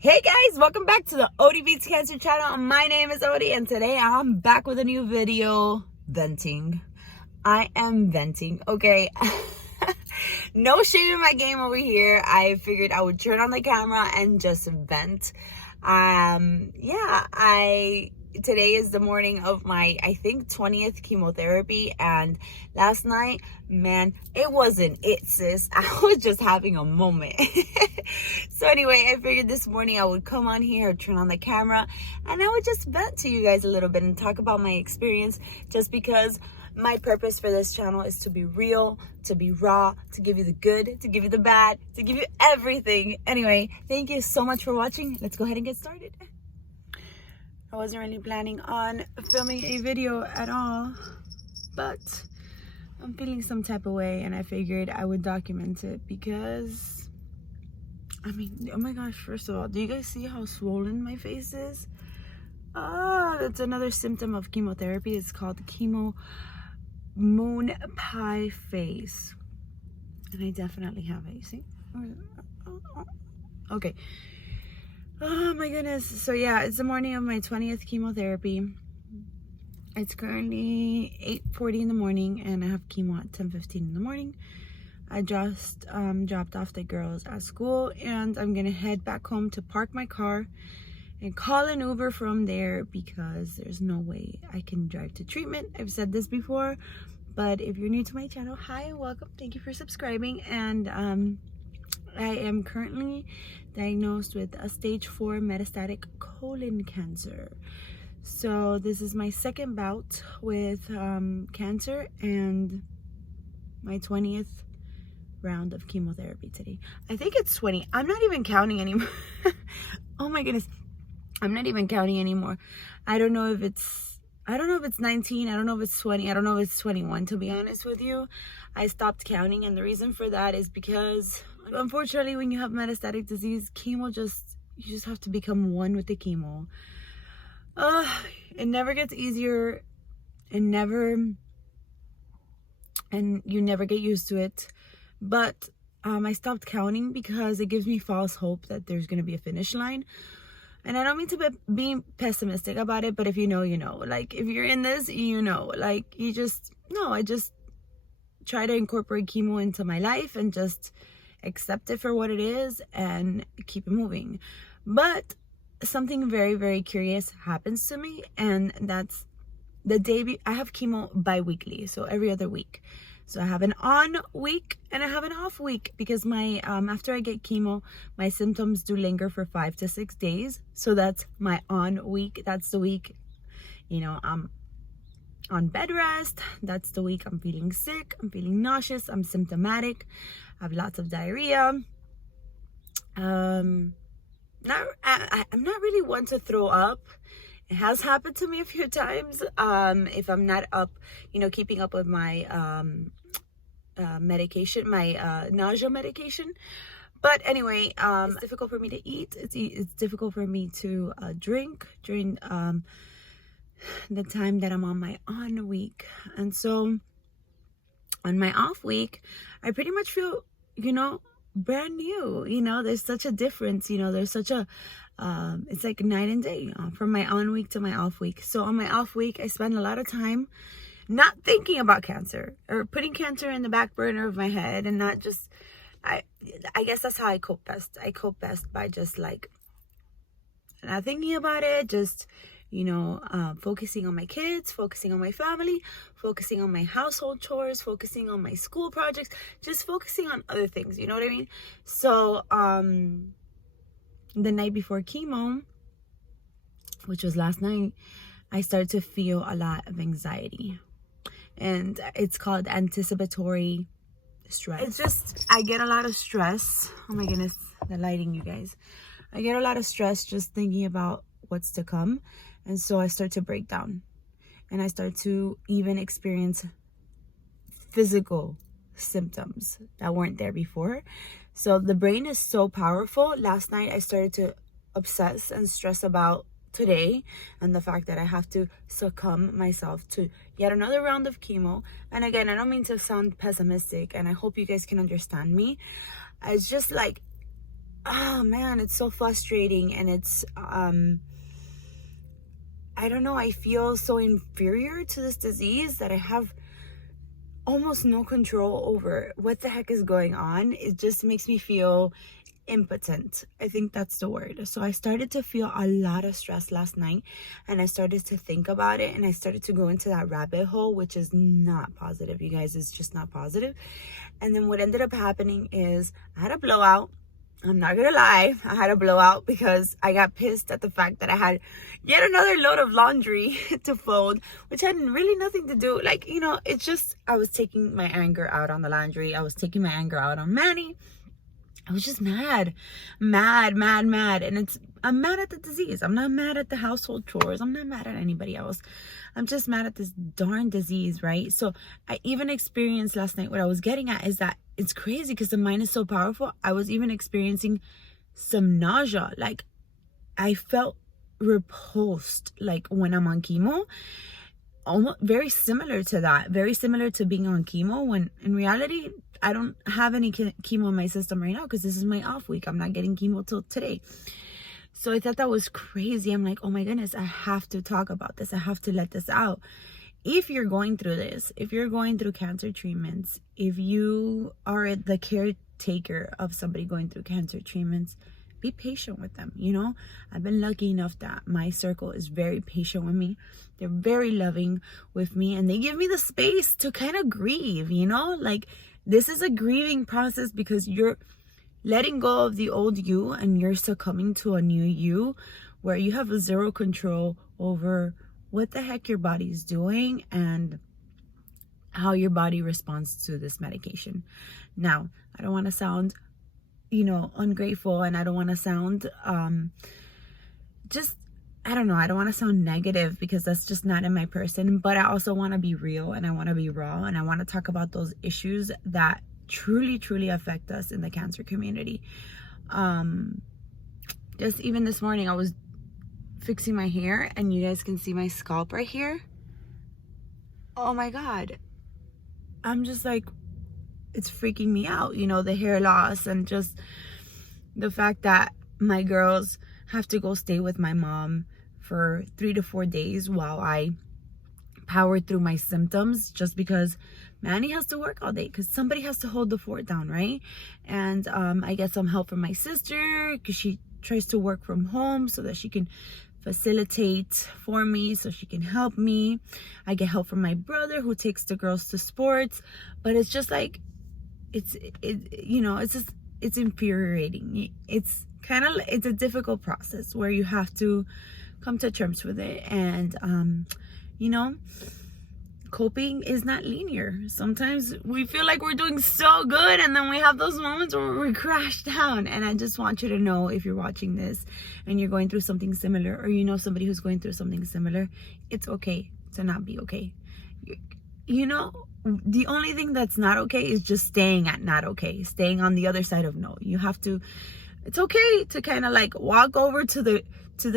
Hey guys, welcome back to the Odie Beats Cancer channel. My name is Odie and today I'm back with a new video. Venting. I am venting, okay? No shame in my game over here. I figured I would turn on the camera and just vent. Today is the morning of my, I think, 20th chemotherapy, and last night, man, it wasn't it, sis. I was just having a moment. So anyway, I figured this morning I would come on here, turn on the camera, and I would just vent to you guys a little bit and talk about my experience, just because my purpose for this channel is to be real, to be raw, to give you the good, to give you the bad, to give you everything. Anyway, thank you so much for watching. Let's go ahead and get started. I wasn't really planning on filming a video at all, but I'm feeling some type of way and I figured I would document it because, I mean, oh my gosh, first of all, do you guys see how swollen my face is? That's another symptom of chemotherapy. It's called chemo moon pie face. And I definitely have it, you see? Okay. Oh my goodness. So yeah, it's the morning of my 20th chemotherapy. It's currently 8:40 in the morning and I have chemo at 10:15 in the morning. I just dropped off the girls at school and I'm gonna head back home to park my car and call an Uber from there because there's no way I can drive to treatment. I've said this before, but if you're new to my channel, hi and welcome. Thank you for subscribing. And I am currently diagnosed with a stage 4 metastatic colon cancer. So this is my second bout with cancer and my 20th round of chemotherapy today. I think it's 20. I'm not even counting anymore. Oh my goodness. I'm not even counting anymore. I don't know if it's 19. I don't know if it's 20. I don't know if it's 21, to be honest with you. I stopped counting, and the reason for that is because unfortunately when you have metastatic disease, you just have to become one with the chemo. It never gets easier, and you never get used to it. But I stopped counting because it gives me false hope that there's going to be a finish line. And I don't mean to be pessimistic about it, but if you know, you know. Like, if you're in this, you know. Like, I just try to incorporate chemo into my life and just accept it for what it is and keep it moving. But something very, very curious happens to me, and that's the day I have chemo bi-weekly, so every other week. So I have an on week and I have an off week because my after I get chemo, my symptoms do linger for 5 to 6 days. So that's my on week. That's the week, you know, I'm on bed rest. That's the week I'm feeling sick, I'm feeling nauseous, I'm symptomatic, I have lots of diarrhea. I'm not really one to throw up. It has happened to me a few times if I'm not up, you know, keeping up with my medication, my nausea medication. But anyway, it's difficult for me to eat. It's difficult for me to drink during the time that I'm on my on week. And so on my off week, I pretty much feel, you know, brand new. You know, there's such a difference. You know, there's such a it's like night and day from my on week to my off week. So on my off week, I spend a lot of time not thinking about cancer or putting cancer in the back burner of my head, and not just, I guess that's how I cope best. I cope best by just like not thinking about it, just, you know, focusing on my kids, focusing on my family, focusing on my household chores, focusing on my school projects, just focusing on other things, you know what I mean? So the night before chemo, which was last night, I started to feel a lot of anxiety, and it's called anticipatory stress. It's just, I get a lot of stress. Oh my goodness, the lighting, you guys. I get a lot of stress just thinking about what's to come, and so I start to break down, and I start to even experience physical symptoms that weren't there before. So the brain is so powerful. Last night I started to obsess and stress about today and the fact that I have to succumb myself to yet another round of chemo. And again, I don't mean to sound pessimistic, and I hope you guys can understand me. It's just like, oh man, it's so frustrating. And it's, I don't know, I feel so inferior to this disease that I have almost no control over what the heck is going on. It just makes me feel impotent. I think that's the word. So I started to feel a lot of stress last night, and I started to think about it, and I started to go into that rabbit hole, which is not positive, you guys. It's just not positive. And then what ended up happening is I had a blowout. I'm not gonna lie, I had a blowout because I got pissed at the fact that I had yet another load of laundry to fold, which had really nothing to do, like, you know, it's just, I was taking my anger out on the laundry. I was taking my anger out on Manny. I was just mad. And I'm mad at the disease. I'm not mad at the household chores. I'm not mad at anybody else. I'm just mad at this darn disease, right? So I even experienced last night, what I was getting at is that it's crazy because the mind is so powerful. I was even experiencing some nausea. Like, I felt repulsed, like when I'm on chemo. Almost very similar to that. Very similar to being on chemo, when in reality, I don't have any chemo in my system right now because this is my off week. I'm not getting chemo till today. So I thought that was crazy. I'm like, oh my goodness, I have to talk about this. I have to let this out. If you're going through this, if you're going through cancer treatments, if you are the caretaker of somebody going through cancer treatments, be patient with them. You know, I've been lucky enough that my circle is very patient with me. They're very loving with me, and they give me the space to kind of grieve, you know, like, this is a grieving process because you're letting go of the old you and you're succumbing to a new you where you have zero control over what the heck your body's doing and how your body responds to this medication. Now, I don't want to sound, you know, ungrateful, and I don't want to sound I don't want to sound negative because that's just not in my person, but I also want to be real, and I want to be raw, and I want to talk about those issues that truly affect us in the cancer community. Just even this morning, I was fixing my hair, and you guys can see my scalp right here. Oh my God. I'm just like, it's freaking me out, you know, the hair loss, and just the fact that my girls have to go stay with my mom for 3 to 4 days while I power through my symptoms, just because Manny has to work all day because somebody has to hold the fort down, right? And I get some help from my sister because she tries to work from home so that she can facilitate for me, so she can help me. I get help from my brother who takes the girls to sports, but it's just like, it's infuriating. It's a difficult process where you have to come to terms with it. And you know, coping is not linear. Sometimes we feel like we're doing so good, and then we have those moments where we crash down. And I just want you to know, if you're watching this and you're going through something similar, or you know somebody who's going through something similar, it's okay to not be okay. You know, the only thing that's not okay is just staying at not okay, staying on the other side of no. You have to, it's okay to kind of like walk over to the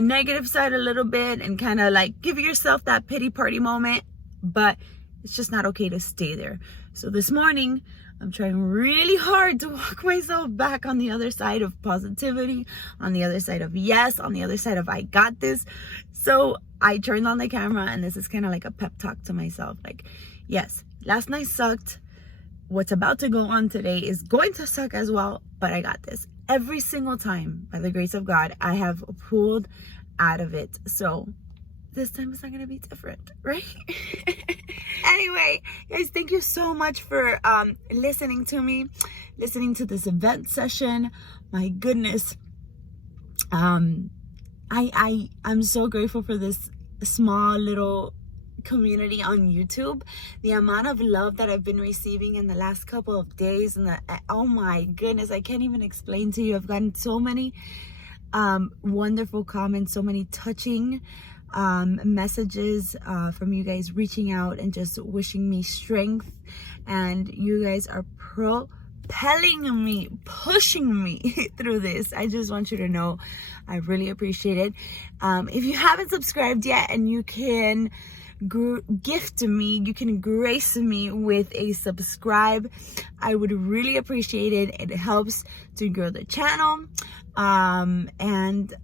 negative side a little bit and kind of like give yourself that pity party moment, but it's just not okay to stay there. So this morning, I'm trying really hard to walk myself back on the other side of positivity, on the other side of yes, on the other side of I got this. So I turned on the camera, and this is kind of like a pep talk to myself. Like, yes, last night sucked. What's about to go on today is going to suck as well, but I got this. Every single time, by the grace of God, I have pulled out of it. So this time it's not going to be different, right? Anyway, guys, thank you so much for listening to me, listening to this event session. My goodness. I'm so grateful for this small little community on YouTube. The amount of love that I've been receiving in the last couple of days, and oh my goodness, I can't even explain to you. I've gotten so many wonderful comments, so many touching messages from you guys reaching out and just wishing me strength. And you guys are propelling me, pushing me through this. I just want you to know I really appreciate it. If you haven't subscribed yet, and you can gift me, you can grace me with a subscribe. I would really appreciate it. It helps to grow the channel. And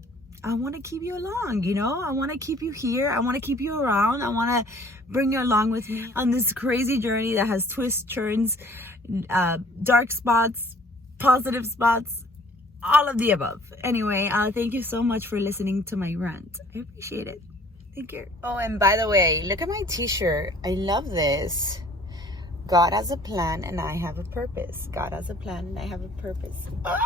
I want to keep you along, you know? I want to keep you here. I want to keep you around. I want to bring you along with me on this crazy journey that has twists, turns, dark spots, positive spots, all of the above. Anyway, thank you so much for listening to my rant. I appreciate it. Thank you. Oh, and by the way, look at my t-shirt. I love this. God has a plan and I have a purpose. God has a plan and I have a purpose. Ah!